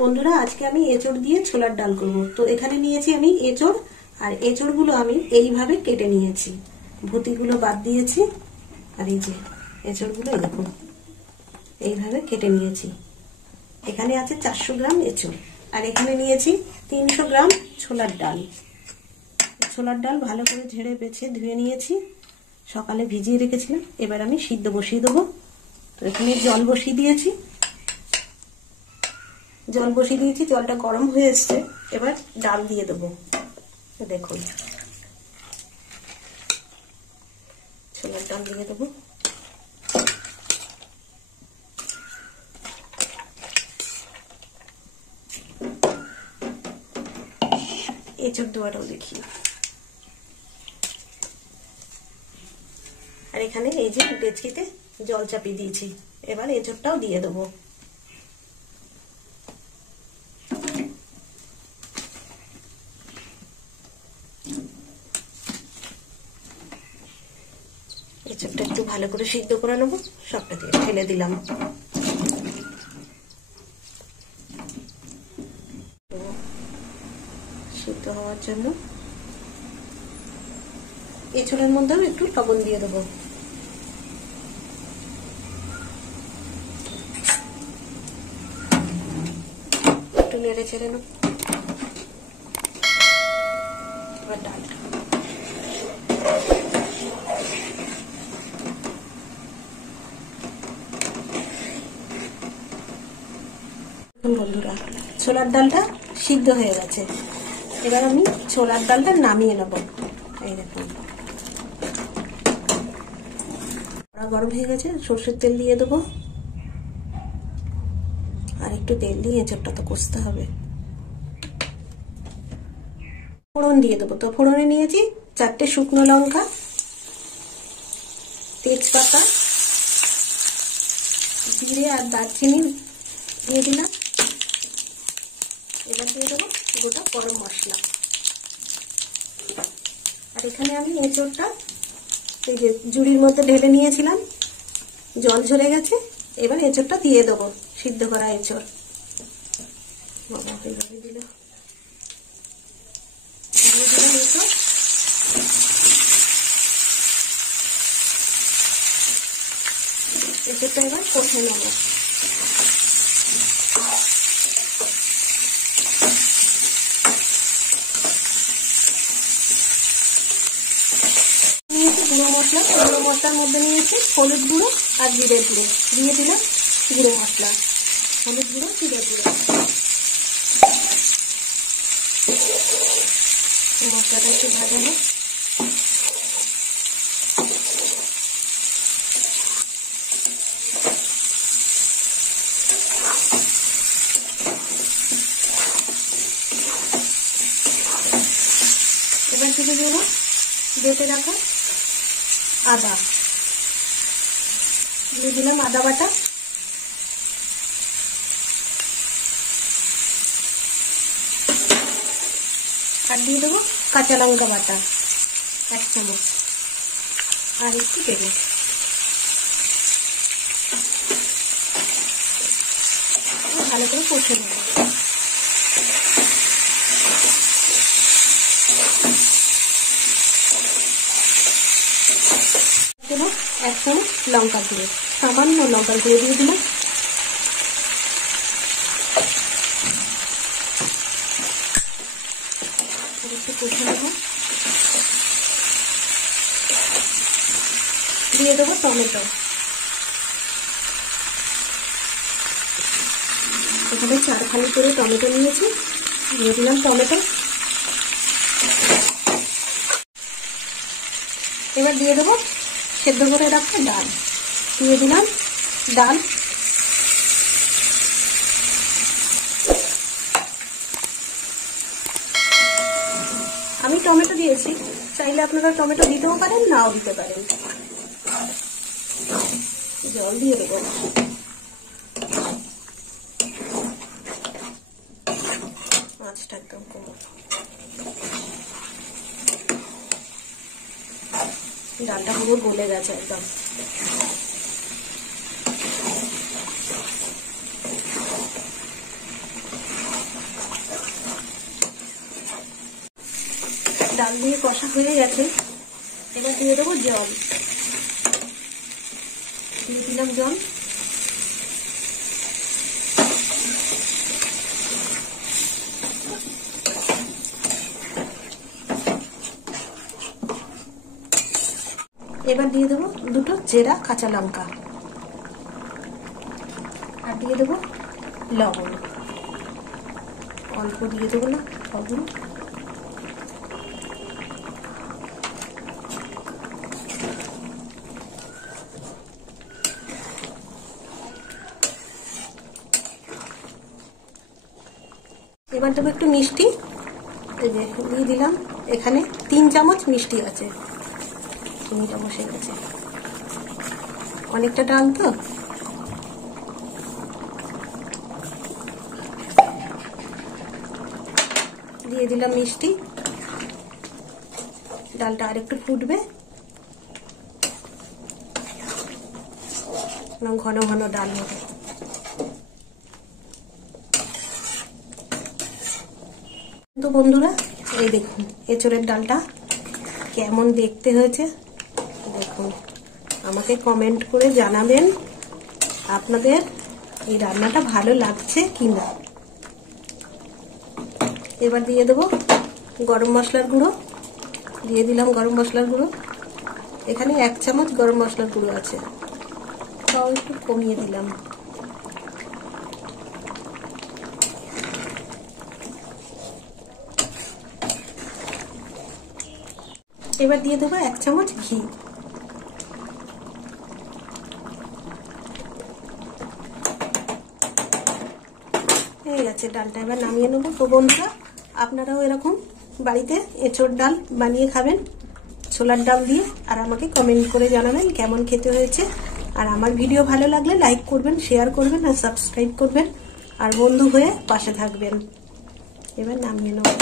বন্ধুরা আজকে আমি এঁচড় দিয়ে ছোলার ডাল করব। তো এখানে নিয়েছি আমি এঁচড়, আর এঁচড়গুলো আমি এইভাবে কেটে নিয়েছি, ভুতিগুলো বাদ দিয়েছি। আর এই যে এঁচড়গুলো দেখুন এইভাবে কেটে নিয়েছি। এখানে আছে 400 গ্রাম এঁচড়, আর এখানে নিয়েছি 300 গ্রাম ছোলার ডাল। ছোলার ডাল ভালো করে ঝেড়ে বেছে ধুয়ে নিয়েছি, সকালে ভিজিয়ে রেখেছিলাম। এবার আমি সিদ্ধ বসিয়ে দেবো। তো এখানে জল বসিয়ে দিয়েছি, জলটা গরম হয়ে এসছে। এবার ডাল দিয়ে দেবো। দেখুন ছোলার ডাল দিয়ে দেবো। এঁচড় দেওয়াটাও দেখি। আর এখানে এই যে ডেচকিতে জল চাপিয়ে দিয়েছি, এবার এঁচড়টাও দিয়ে দেবো। এঁচড়টা একটু ভালো করে সিদ্ধ করে নেবো, সবটা দিয়ে ফেলে দিলাম। সিদ্ধ হওয়ার জন্য এঁচড়ের মধ্যেও একটু লবণ দিয়ে দেবো। একটু নেড়ে ছেড়ে নেব। এবার ডালটা বন্ধুরা ছোলার ডালটা সিদ্ধ হয়ে গেছে। এবার আমি ছোলার ডালটা নামিয়ে নেব। এই দেখুন গরম হয়ে গেছে, সর্ষের তেল দিয়ে দেবো। আর একটু তেল দিয়ে এঁচড়টা তো কষতে হবে। ফোড়ন দিয়ে দেবো। তো ফোড়নে নিয়েছি 4টে শুকনো লঙ্কা, তেজপাতা, জিরে আর দারচিনি দিয়ে দিলাম। এবার দিয়ে দেবো গোটা গরম মশলা। আর এখানে আমি এঁচড়টা এই যে ঝুড়ির মধ্যে ঢেলে নিয়েছিলাম, জল ঝরে গেছে। এবার এঁচড়টা দিয়ে দেবো, সিদ্ধ করা এঁচড়। দিয়ে দিলাম এঁচড়। এঁচড়টা এবার কষে নেব। গুঁড়ো মশলার মধ্যে নিয়েছি হলুদ গুঁড়ো আর জিরের গুঁড়ো, দিয়ে দিলাম গুঁড়ো মশলা, হলুদ গুঁড়ো, জিরের গুঁড়ো। মশলাটা একটু ভাজাবো। এবার থেকে দেবো বেটে রাখা আদা, দিয়ে দিলাম আদা বাটা। আর দিয়ে দেবো কাঁচা লঙ্কা বাটা 1 চামচ, আর একটু তেল। ভালো করে কষে নেব। দেবো 1 চামচ লঙ্কা গুঁড়ো, সামান্য লঙ্কা গুঁড়ো দিয়ে দিলাম। একটু কষে নেব। দিয়ে দেবো টমেটো। এখানে 4 ফালি করে টমেটো নিয়েছি, দিয়ে দিলাম টমেটো। এবার দিয়ে দেবো সেদ্ধ করে রাখা ডাল, দিয়ে দিলাম ডাল। আমি টমেটো দিয়েছি, চাইলে আপনারা টমেটো দিতেও পারেন, নাও দিতে পারেন। জল দিয়ে দেবো। মাছটা একদম কম, ডালটা পুরো গলে গেছে একদম। ডাল দিয়ে কষা হয়ে গেছে, এবার দিয়ে দেবো জল। দিয়ে দিলাম জল। এবার দিয়ে দেবো দুটো চেরা কাঁচা লঙ্কা, আর দিয়ে দেবো লবণ, অল্প দিয়ে দেবো না লবণ। এবার দেবো একটু মিষ্টি, এই যে দিয়ে দিলাম। এখানে 3 চামচ মিষ্টি আছে, চিনিটা বসে গেছে, অনেকটা ডাল তো। দিয়ে দিলাম মিষ্টি। ডালটা আর একটু ফুটবে, ঘন ঘন ডাল হবে। তো বন্ধুরা, এই দেখুন এঁচোড়ের ডালটা কেমন দেখতে হয়েছে। দেখুন, আমাকে কমেন্ট করে জানাবেন আপনাদের এই রান্নাটা ভালো লাগছে কিনা। এবার দিয়ে দেবো গরম মশলার গুঁড়ো। দিয়ে দিলাম গরম মশলার গুঁড়ো। এখানে 1 চামচ গরম মশলার গুঁড়ো আছে, তাও একটু কমিয়ে দিলাম। এবার দিয়ে দেবো 1 চামচ ঘি। হয়ে গেছে ডালটা, এবার নামিয়ে নেবো। তো বন্ধুরা, আপনারাও এরকম বাড়িতে এঁচোড় ডাল বানিয়ে খাবেন ছোলার ডাল দিয়ে, আর আমাকে কমেন্ট করে জানাবেন কেমন খেতে হয়েছে। আর আমার ভিডিও ভালো লাগলে লাইক করবেন, শেয়ার করবেন, আর সাবস্ক্রাইব করবেন, আর বন্ধু হয়ে পাশে থাকবেন। এবার নামিয়ে নেবো।